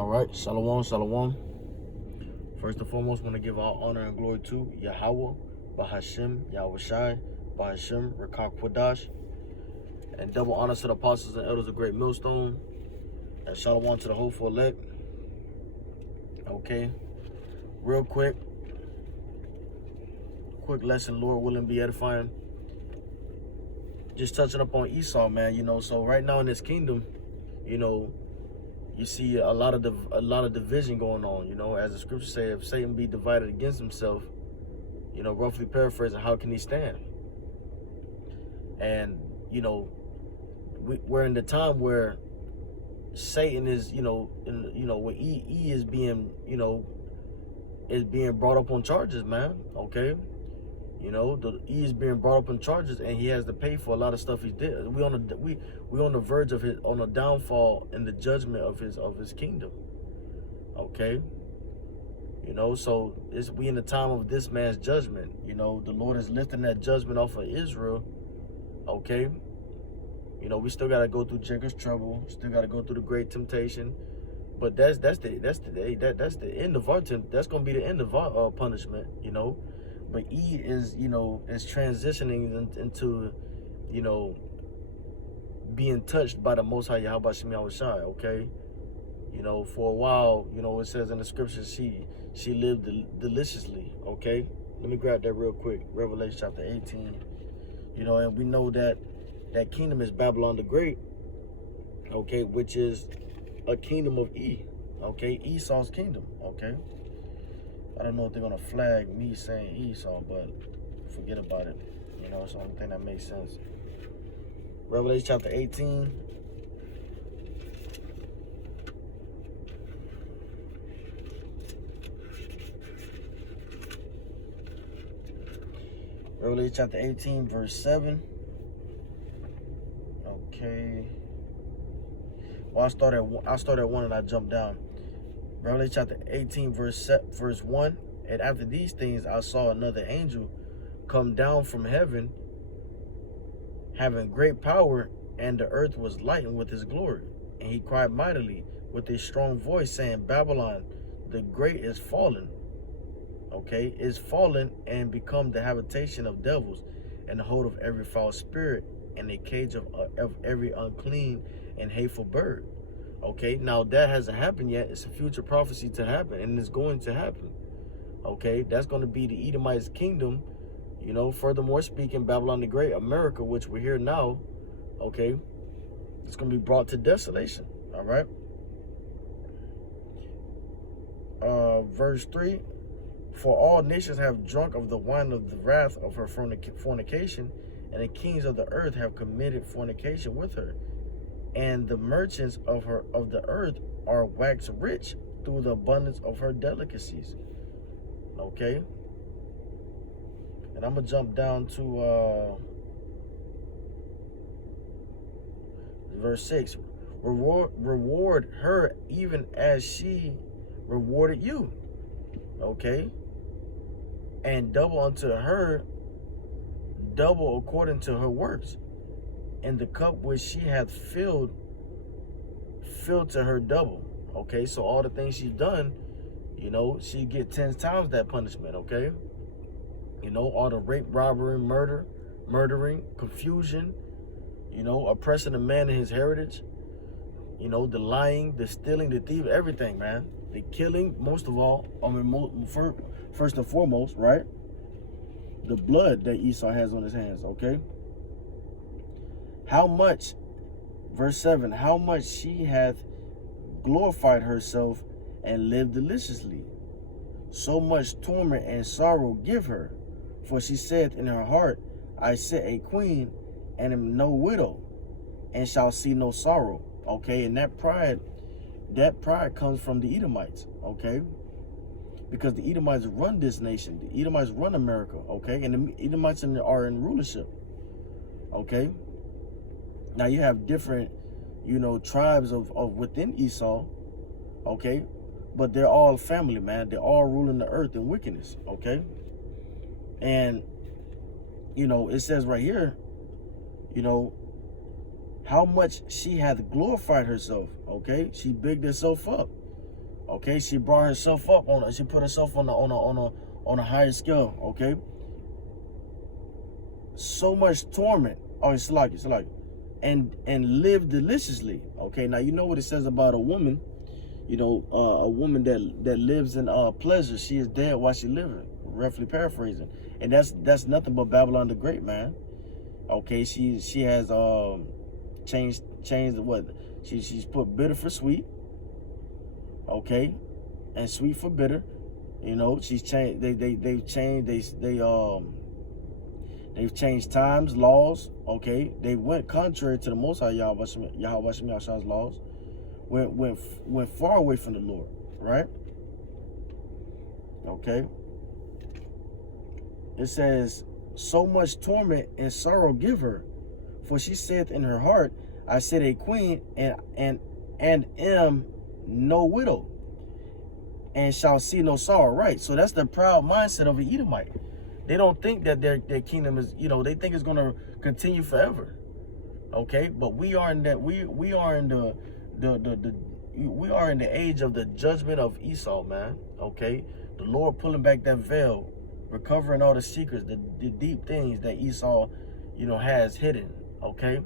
All right, shalom, shalom. First and foremost, I want to give all honor and glory to Yahawah, Bahashim, Yahawashi, Bahashim, Rakak Kwadash, and double honor to the apostles and elders of Great Millstone, and shalom to the hopeful elect. Okay, real quick lesson, Lord willing, be edifying. Just touching up on Esau, man. So right now in this kingdom, you see a lot of division going on. As the scriptures say, if Satan be divided against himself, roughly paraphrasing, how can he stand? And we're in the time where Satan is, where he is being, is being brought up on charges, man. Okay, he is being brought up on charges, and he has to pay for a lot of stuff he did. We on the verge of on a downfall in the judgment of his kingdom. Okay, so we in the time of this man's judgment. The Lord is lifting that judgment off of Israel. Okay, we still got to go through Jacob's trouble, still got to go through the great temptation, but that's the end of our that's gonna be the end of our punishment. But E is transitioning into being touched by the Most High Yahawashi. Okay, for a while, it says in the scriptures she lived deliciously. Okay, let me grab that real quick. Revelation chapter 18. And we know that kingdom is Babylon the Great. Okay, which is a kingdom of E. Okay, Esau's kingdom. Okay. I don't know if they're gonna flag me saying Esau, but forget about it. It's the only thing that makes sense. Revelation chapter 18. Revelation chapter 18, verse 7. Okay. Well, I start at 1 and I jump down. Revelation chapter 18, verse 1. And after these things, I saw another angel come down from heaven, having great power, and the earth was lightened with his glory. And he cried mightily with a strong voice, saying, Babylon the Great is fallen. Okay, is fallen and become the habitation of devils, and the hold of every foul spirit, and a cage of every unclean and hateful bird. Okay, now that hasn't happened yet. It's a future prophecy to happen, and it's going to happen. Okay, that's going to be the Edomite kingdom. Furthermore speaking, Babylon the Great, America, which we're here now. Okay, it's going to be brought to desolation. All right. Verse 3. For all nations have drunk of the wine of the wrath of her fornication, and the kings of the earth have committed fornication with her. And the merchants of the earth are waxed rich through the abundance of her delicacies. Okay. And I'm gonna jump down to verse 6. Reward her even as she rewarded you. Okay. And double unto her, double according to her works. And the cup which she hath filled to her double. Okay, so all the things she's done, she get 10 times that punishment. Okay, all the rape, robbery, murdering, confusion, oppressing a man in his heritage, the lying, the stealing, the thief, everything, man. The killing, most of all, first and foremost, right? The blood that Esau has on his hands. Okay. How much, verse 7, how much she hath glorified herself and lived deliciously. So much torment and sorrow give her. For she saith in her heart, I sit a queen and am no widow, and shall see no sorrow. Okay, and that pride comes from the Edomites. Okay, because the Edomites run this nation. The Edomites run America. Okay, and the Edomites are in rulership. Okay. Now you have different, tribes of within Esau, okay? But they're all family, man. They're all ruling the earth in wickedness, okay? And, it says right here, how much she hath glorified herself, okay? She bigged herself up. Okay, she brought herself up she put herself on a higher scale. Okay, so much torment. Oh, it's like and live deliciously. Okay, now you know what it says about a woman. You know, a woman that lives in pleasure, she is dead while she living. Roughly paraphrasing, and that's nothing but Babylon the Great, man. Okay, she has changed what she's put bitter for sweet. Okay, and sweet for bitter. You know, she's changed. They've changed. They've changed times, laws. Okay, they went contrary to the Most High Yahawah's laws. Went far away from the Lord, right? Okay. It says, so much torment and sorrow give her, for she saith in her heart, I sit a queen and am no widow, and shall see no sorrow. Right. So that's the proud mindset of an Edomite. They don't think that their kingdom is, you know, they think it's gonna continue forever. Okay, but we are in that we are in we are in the age of the judgment of Esau, man. Okay, the Lord pulling back that veil, recovering all the secrets, the deep things that Esau, you know, has hidden. Okay,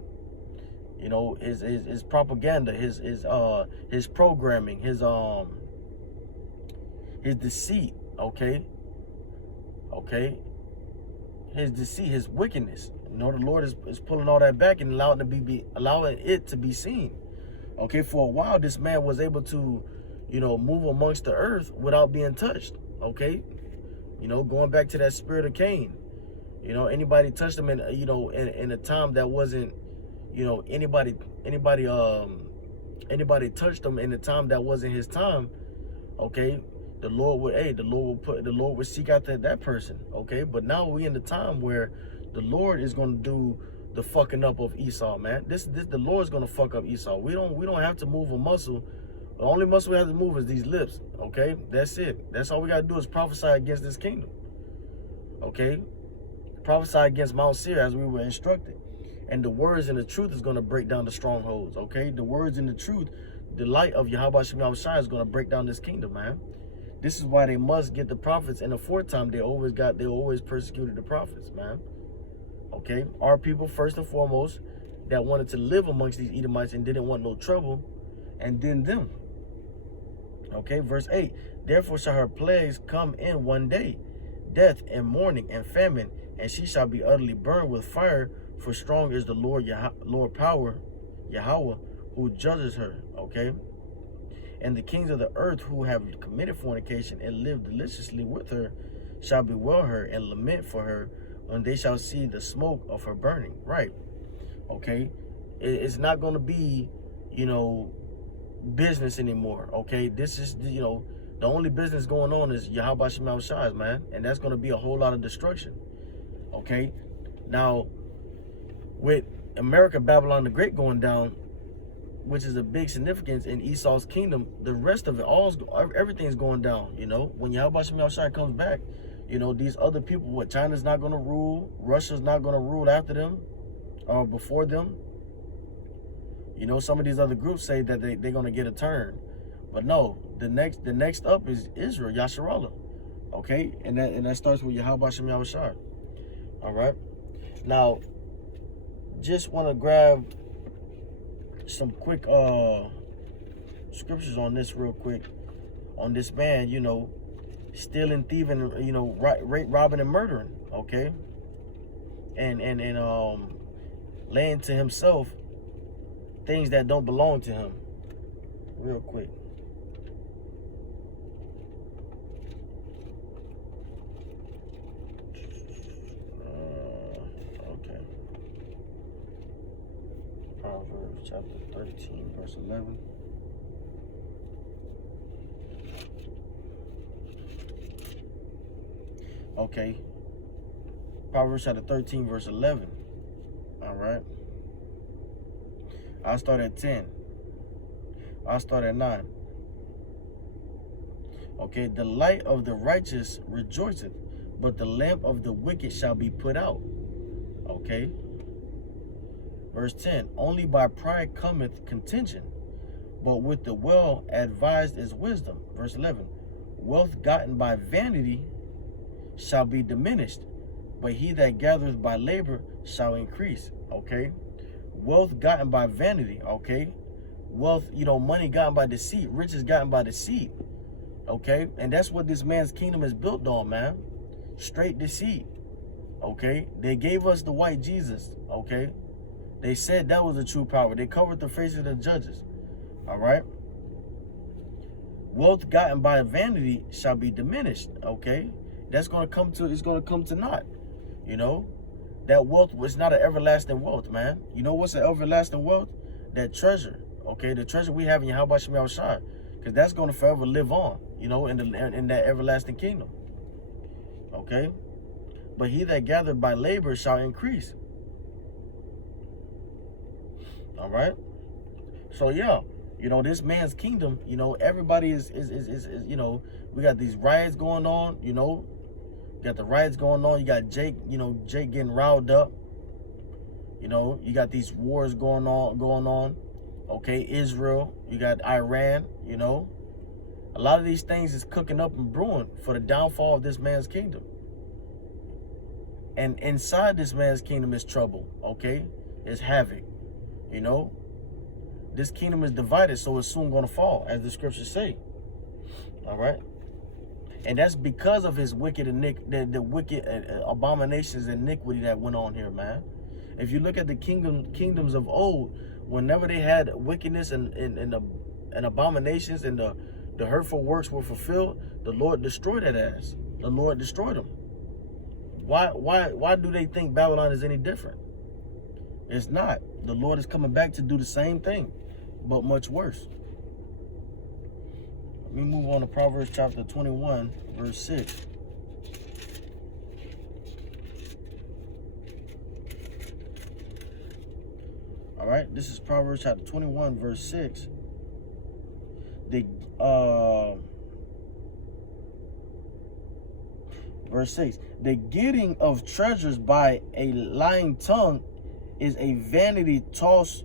you know, his propaganda, his programming, his deceit. Okay, his deceit, his wickedness. You know, the Lord is pulling all that back and allowing it to be seen. Okay, for a while, this man was able to, you know, move amongst the earth without being touched. Okay, you know, going back to that spirit of Cain. You know, anybody touched him in, you know, in a time that wasn't, you know, anybody touched him in a time that wasn't his time. Okay, the Lord would seek out that person. Okay, but now we in the time where the Lord is going to do the fucking up of Esau, man. The Lord's going to fuck up Esau. We don't have to move a muscle. The only muscle we have to move is these lips. Okay, that's it. That's all we got to do is prophesy against this kingdom. Okay, prophesy against Mount Seir as we were instructed, and the words and the truth is going to break down the strongholds. Okay, the words and the truth, the light of Yahawashi is going to break down this kingdom, man. This is why they must get the prophets. And the fourth time they always persecuted the prophets, man. Okay, our people first and foremost that wanted to live amongst these Edomites and didn't want no trouble, and then them. Okay, verse 8, therefore shall her plagues come in one day, death and mourning and famine, and she shall be utterly burned with fire, for strong is the Lord power, Yahawah, who judges her. Okay, and the kings of the earth who have committed fornication and lived deliciously with her shall bewail her and lament for her when they shall see the smoke of her burning. Right. Okay, it's not going to be, you know, business anymore. Okay, this is, you know, the only business going on is Yahawashi, man, and that's going to be a whole lot of destruction. Okay, now with America, Babylon the Great going down, which is a big significance in Esau's kingdom, the rest of it, everything's going down. You know, when Yahawashi comes back, you know, these other people, what, China's not going to rule, Russia's not going to rule after them or before them. You know, some of these other groups say that they're going to get a turn, but no, the next up is Israel, Yasharallah. Okay, and that starts with Yahawashi. All right, now just want to grab some quick scriptures on this real quick, on this man, you know, stealing, thieving, you know, rape, robbing, and murdering. Okay, and laying to himself things that don't belong to him. Real quick. Okay. Proverbs chapter 13, verse 11. Okay. Proverbs chapter 13, verse 11. All right. I'll start at 10. I'll start at 9. Okay. The light of the righteous rejoiceth, but the lamp of the wicked shall be put out. Okay. Verse 10. Only by pride cometh contention, but with the well advised is wisdom. Verse 11, wealth gotten by vanity shall be diminished, but he that gathereth by labor shall increase. Okay, wealth gotten by vanity. Okay, wealth, money gotten by deceit, riches gotten by deceit. Okay, and that's what this man's kingdom is built on, man. Straight deceit. Okay, they gave us the white Jesus. Okay, they said that was the true power. They covered the faces of the judges. All right, wealth gotten by vanity shall be diminished. Okay, that's going to come to, it's going to come to naught. That wealth was not an everlasting wealth, man. You know what's an everlasting wealth? That treasure. Okay, the treasure we have in Yahawashi, because that's going to forever live on, in that everlasting kingdom. Okay, but he that gathered by labor shall increase. All right, so yeah, this man's kingdom, everybody is we got these riots going on. You got the riots going on. You got Jake, Jake getting riled up. You got these wars going on. Okay, Israel, you got Iran. A lot of these things is cooking up and brewing for the downfall of this man's kingdom. And inside this man's kingdom is trouble. Okay, it's havoc. This kingdom is divided, so it's soon going to fall, as the scriptures say. All right. And that's because of his wicked the wicked abominations and iniquity that went on here, man. If you look at the kingdoms of old, whenever they had wickedness and abominations and the hurtful works were fulfilled, the Lord destroyed that ass. The Lord destroyed them. Why do they think Babylon is any different? It's not. The Lord is coming back to do the same thing, but much worse. Let me move on to Proverbs chapter 21, verse 6. All right, this is Proverbs chapter 21, verse 6. Verse 6. The getting of treasures by a lying tongue is a vanity tossed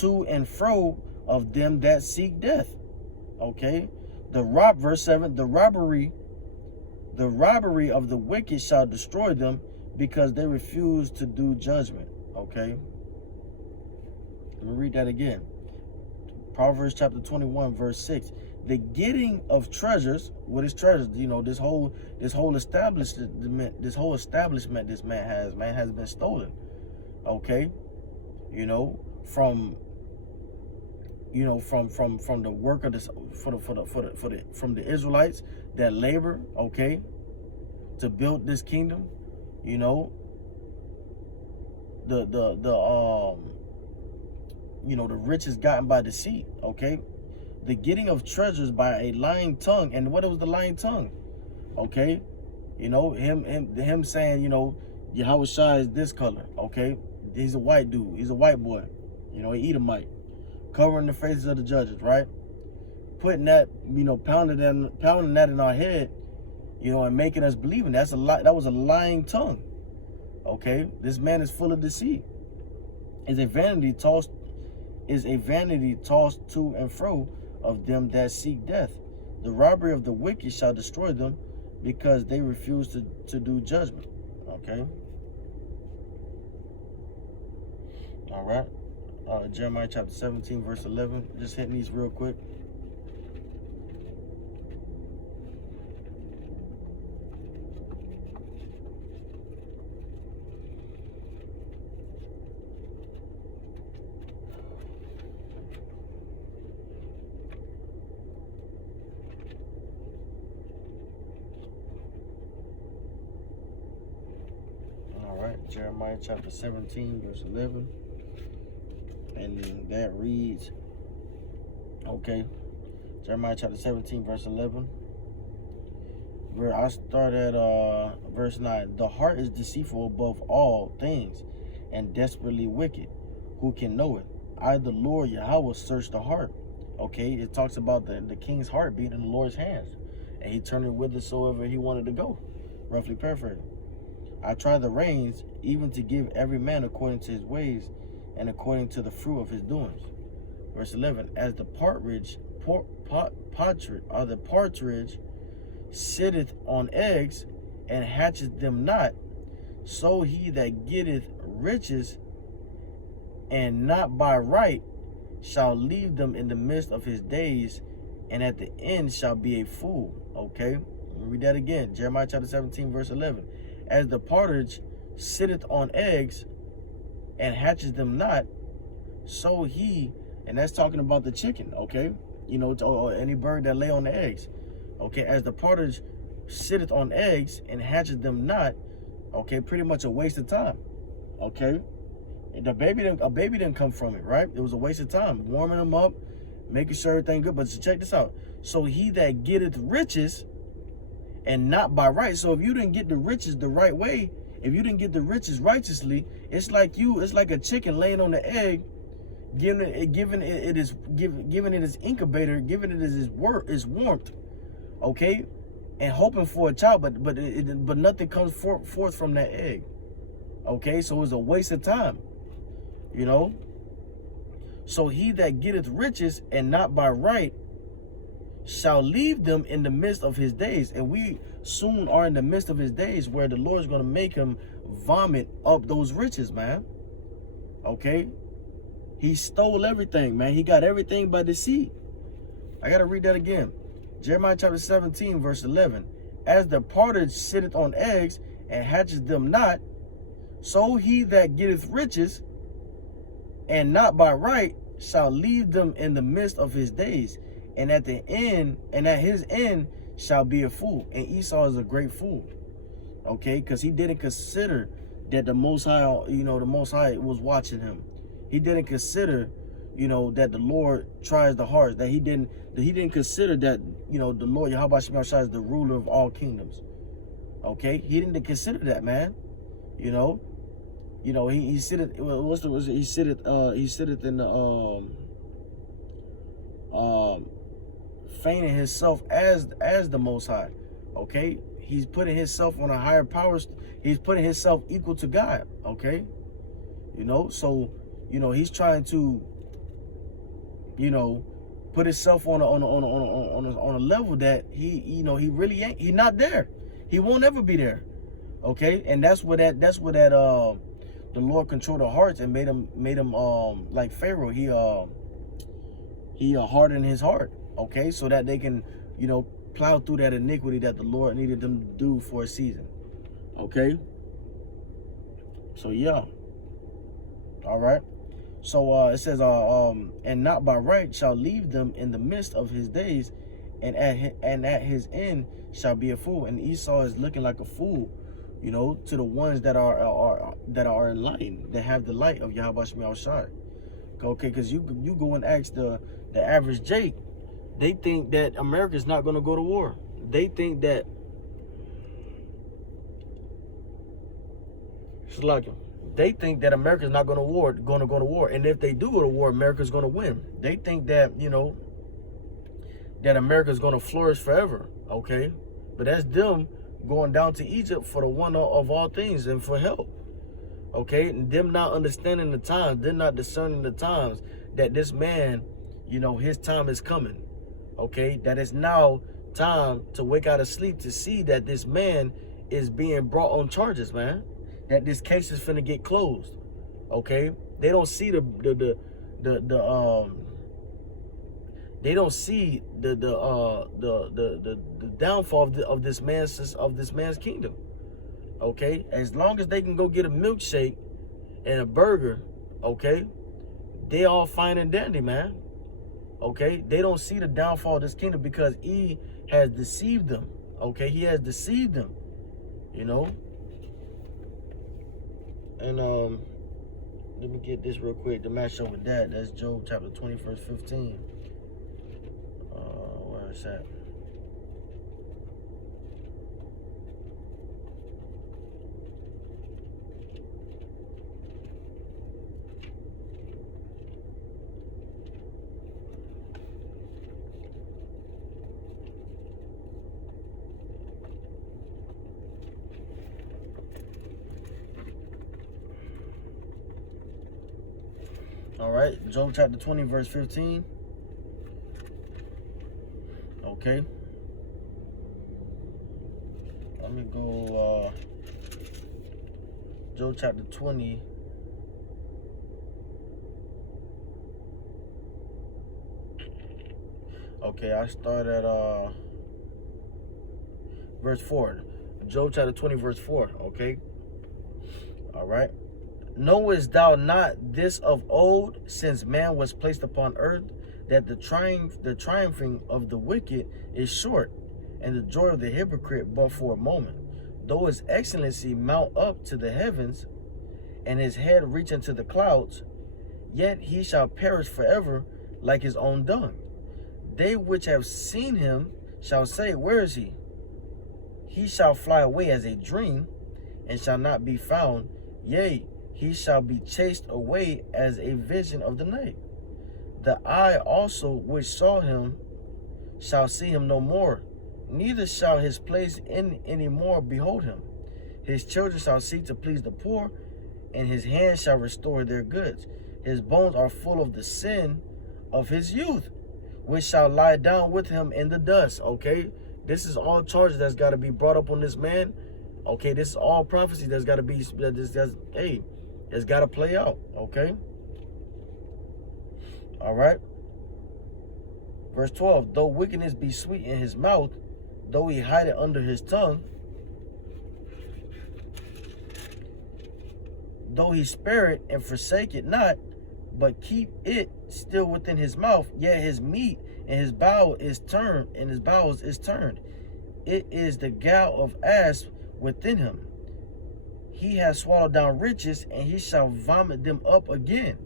to and fro of them that seek death. Okay. Verse 7, the robbery of the wicked shall destroy them, because they refuse to do judgment. Okay. Let me read that again. Proverbs chapter 21, verse 6. The getting of treasures, what is treasures? This whole establishment this man has been stolen. Okay. From the work of this, from the Israelites that labor, okay, to build this kingdom. The riches gotten by deceit. Okay, the getting of treasures by a lying tongue. And what was the lying tongue? Okay, him saying, Yahawashi is this color. Okay, he's a white dude. He's a white boy. He Edomite. Covering the faces of the judges, right? Putting that, pounding that in our head, and making us believe in that. That was a lying tongue. Okay, this man is full of deceit. Is a vanity tossed to and fro of them that seek death. The robbery of the wicked shall destroy them, because they refuse to do judgment. Okay. All right. Jeremiah chapter 17, verse 11. Just hitting these real quick. All right, Jeremiah chapter 17, verse 11. And that reads, okay, Jeremiah chapter 17, verse 11. Where I start at verse 9. The heart is deceitful above all things, and desperately wicked. Who can know it? I, the Lord Yahawah, search the heart. Okay, it talks about the king's heart being in the Lord's hands, and he turned it whithersoever he wanted to go. Roughly paraphrasing. I try the reins, even to give every man according to his ways, and according to the fruit of his doings. Verse 11, as the partridge sitteth on eggs and hatcheth them not, so he that getteth riches and not by right shall leave them in the midst of his days, and at the end shall be a fool. Okay, read that again. Jeremiah chapter 17, verse 11. As the partridge sitteth on eggs and hatches them not, so he, and that's talking about the chicken, okay? You know, or any bird that lay on the eggs. Okay, as the partridge sitteth on eggs and hatches them not, okay, pretty much a waste of time. Okay, a baby didn't come from it, right? It was a waste of time, warming them up, making sure everything good. But check this out. So he that getteth riches and not by right. So if you didn't get the riches the right way, if you didn't get the riches righteously, it's like a chicken laying on the egg, giving it its incubator, giving it its warmth, okay, and hoping for a child, but nothing comes forth from that egg. Okay, so it's a waste of time, you know. So he that getteth riches and not by right shall leave them in the midst of his days. And we soon are in the midst of his days where the Lord's going to make him vomit up those riches, man. Okay, he stole everything, man. He got everything by deceit. I got to read that again. Jeremiah chapter 17, verse 11. As the partridge sitteth on eggs and hatches them not, so he that getteth riches and not by right shall leave them in the midst of his days, and at his end shall be a fool. And Esau is a great fool, okay, because he didn't consider that the Most High, the Most High was watching him. He didn't consider, that the Lord tries the hearts. That he didn't consider that, the Lord Yahawashi is the ruler of all kingdoms. Okay, he didn't consider that, man. He sitteth. He sitteth in the feigning himself as the Most High. Okay, he's putting himself on a higher power. He's putting himself equal to God. Okay, so he's trying to put himself on a level that he really ain't. He's not there. He won't ever be there. Okay, and that's where the Lord controlled the hearts and made him like Pharaoh. He hardened his heart. Okay, so that they can plow through that iniquity that the Lord needed them to do for a season. Okay, so yeah, all right. So it says, and not by right shall leave them in the midst of his days, and at his end shall be a fool. And Esau is looking like a fool, to the ones that are enlightened, that have the light of Yahawashi. Okay, because you go and ask the average Jake, they think that America's not going to go to war. They think that They think that America's not going to go to war, and if they do go to war, America's going to win. They think that that America's going to flourish forever. Okay, but that's them going down to Egypt for the one of all things and for help. Okay, and them not understanding the times, them not discerning the times that this man, his time is coming. Okay, that it's now time to wake out of sleep to see that this man is being brought on charges, man. That this case is finna get closed. Okay, they don't see the downfall of this man's kingdom. Okay, as long as they can go get a milkshake and a burger, okay, they all fine and dandy, man. Okay, they don't see the downfall of this kingdom because he has deceived them. Okay, he has deceived them, And let me get this real quick to match up with that. That's Job chapter 20, verse 15. Where is that? All right, Job chapter 20, verse 15. Okay. Let me go, Job chapter 20. Okay, I start at verse 4. Job chapter 20, verse 4. Okay. All right. Knowest thou not this of old, since man was placed upon earth, that the triumphing of the wicked is short, and the joy of the hypocrite but for a moment? Though his excellency mount up to the heavens, and his head reach unto the clouds, yet he shall perish forever like his own dung. They which have seen him shall say, where is he? He shall fly away as a dream, and shall not be found. Yea, he shall be chased away as a vision of the night. The eye also which saw him shall see him no more, neither shall his place any more behold him. His children shall seek to please the poor, and his hands shall restore their goods. His bones are full of the sin of his youth, which shall lie down with him in the dust. Okay, this is all charges that's got to be brought up on this man. Okay, this is all prophecy that's got to be, hey, it's got to play out. Okay. All right. Verse 12, though wickedness be sweet in his mouth, though he hide it under his tongue, though he spare it and forsake it not, but keep it still within his mouth, yet his meat and his bowels is turned, It is the gall of asp within him. He has swallowed down riches, and he shall vomit them up again.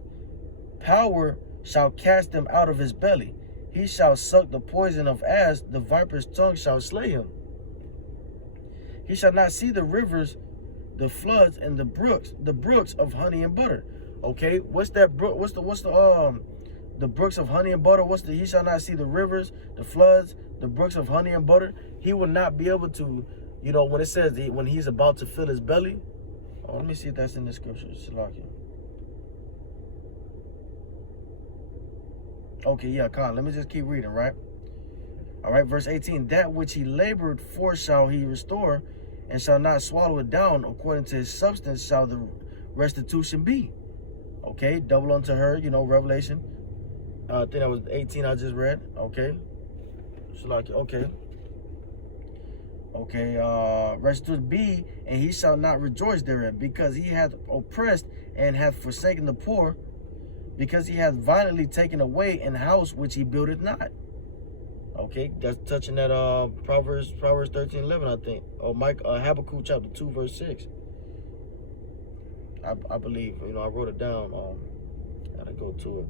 Power shall cast them out of his belly. He shall suck the poison of asp, the viper's tongue shall slay him. He shall not see the rivers, the floods, and the brooks of honey and butter. Okay, what's that brook? What's the brooks of honey and butter? He shall not see the rivers, the floods, the brooks of honey and butter. He will not be able to, when it says when he's about to fill his belly. Oh, let me see if that's in the scriptures. Okay, yeah, Khan. Let me just keep reading, right? All right, verse 18. That which he labored for shall he restore, and shall not swallow it down. According to his substance shall the restitution be. Okay, double unto her, Revelation. I think that was 18 I just read. Okay. Okay. Okay, restitution be, and he shall not rejoice therein, because he hath oppressed and hath forsaken the poor, because he hath violently taken away an house which he buildeth not. Okay, that's touching that Proverbs 13:11, I think. Oh, Habakkuk chapter 2, verse 6. I believe, I wrote it down. Gotta go to it.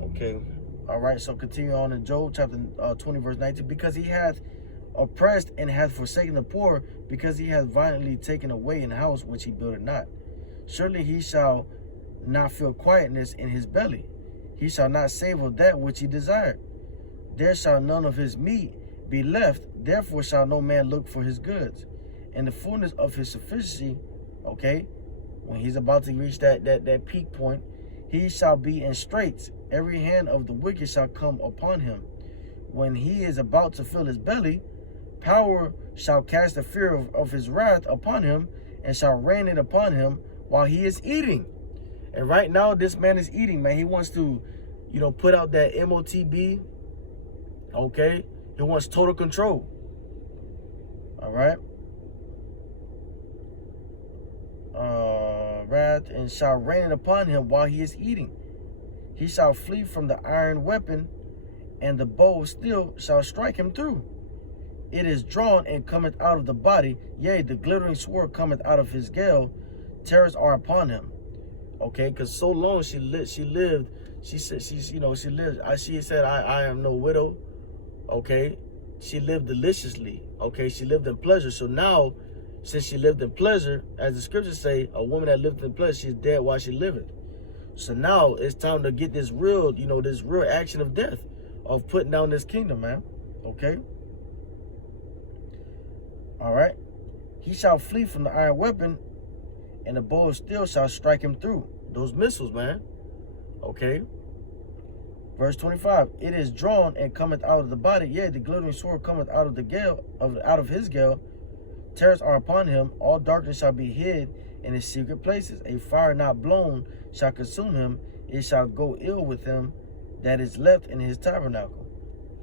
Okay. All right, so continue on in Job chapter 20, verse 19. Because he hath oppressed and hath forsaken the poor, because he hath violently taken away an house which he builded not. Surely he shall not feel quietness in his belly. He shall not save of that which he desired. There shall none of his meat be left. Therefore shall no man look for his goods. In the fullness of his sufficiency, okay, when he's about to reach that peak point, he shall be in straits. Every hand of the wicked shall come upon him. When he is about to fill his belly, power shall cast the fear of his wrath upon him, and shall rain it upon him while he is eating. And right now, this man is eating, man. He wants to, put out that MOTB. Okay? He wants total control. All right? Wrath, and shall rain it upon him while he is eating. He shall flee from the iron weapon, and the bow of steel shall strike him through. It is drawn and cometh out of the body, yea, the glittering sword cometh out of his gale. Terrors are upon him. Okay, because so long she lived. She said she lived. She said, I am no widow. Okay, she lived deliciously. Okay, she lived in pleasure. So now, since she lived in pleasure, as the scriptures say, a woman that lived in pleasure, she's dead while she liveth. So now it's time to get this real, this real action of death, of putting down this kingdom, man. Okay. All right. He shall flee from the iron weapon, and the bow of steel shall strike him through. Those missiles, man. Okay. Verse 25, it is drawn and cometh out of the body, yea, the glittering sword cometh out of the gale, out of his gale. Terrors are upon him, all darkness shall be hid in his secret places. A fire not blown shall consume him, it shall go ill with him that is left in his tabernacle.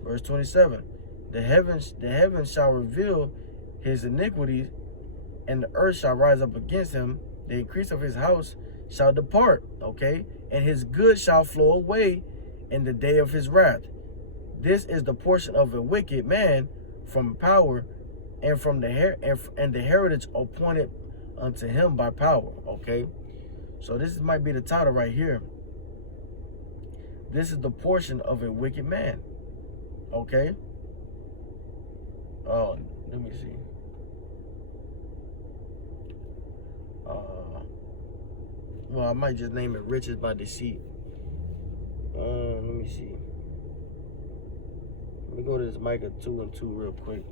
Verse 27, the heavens shall reveal his iniquities, and the earth shall rise up against him. The increase of his house shall depart, okay, and his good shall flow away in the day of his wrath. This is the portion of a wicked man from power, and from the heritage appointed unto him by power. Okay, so this might be the title right here. This is the portion of a wicked man. Okay. Let me see. Well, I might just name it riches by deceit. Let me see. Let me go to this Micah 2:2 real quick.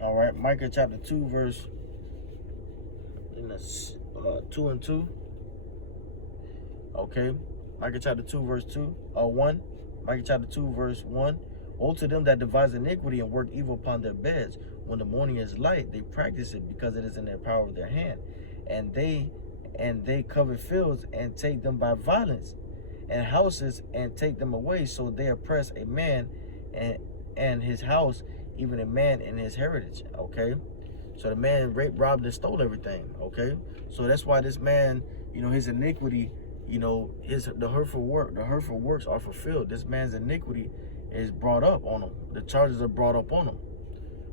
All right, Micah chapter 2, verse 2 and 2. Okay, Micah chapter 2, verse 1. Micah chapter 2, verse 1. Woe to them that devise iniquity and work evil upon their beds. When the morning is light, they practice it, because it is in their power of their hand. And they covet fields and take them by violence, and houses and take them away. So they oppress a man and his house, even a man in his heritage. Okay, so the man raped, robbed, and stole everything. Okay, so that's why this man, his iniquity, the hurtful works are fulfilled. This man's iniquity is brought up on him. The charges are brought up on him.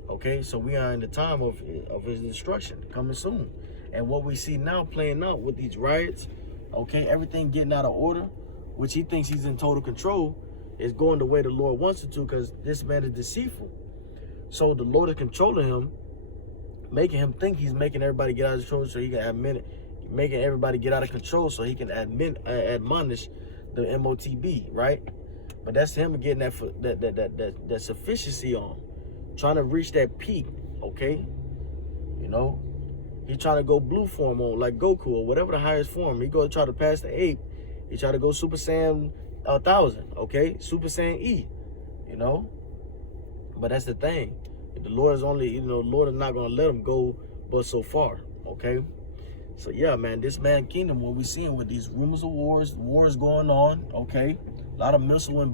Okay, so we are in the time of his destruction coming soon. And what we see now playing out with these riots, okay, everything getting out of order, which he thinks he's in total control, is going the way the Lord wants it to, because this man is deceitful. So the Lord is controlling him, making him think he's making everybody get out of control so he can making everybody get out of control so he can admonish the MOTB, right? But that's him getting that sufficiency on, trying to reach that peak, okay? He trying to go blue form on, like Goku or whatever the highest form. He go to try to pass the ape. He try to go Super Saiyan 1000, okay? Super Saiyan E, But that's the thing. The Lord is only, the Lord is not going to let him go but so far, okay? So, yeah, man, this man kingdom, what we're seeing with these rumors of wars going on, okay? A lot of missile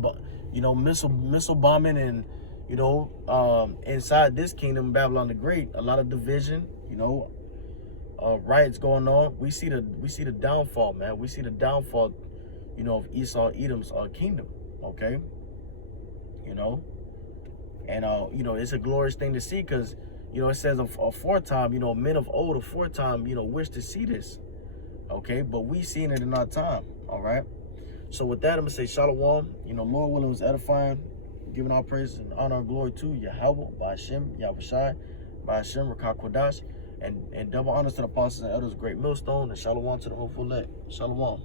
bombing and, inside this kingdom, Babylon the Great, a lot of division, riots going on. We see the downfall, man. We see the downfall, of Esau, Edom's kingdom, okay? And, it's a glorious thing to see, because, it says aforetime, men of old aforetime, wish to see this, okay? But we seen it in our time, all right? So with that, I'm going to say shalom. Lord willing was edifying, giving all praise and honor and glory to Yahawah, by Hashem, Yahawashi, by Hashem, Rakah Kodash, and double honors to the apostles and elders, great millstone, and shalom to the hopeful elect. Shalom.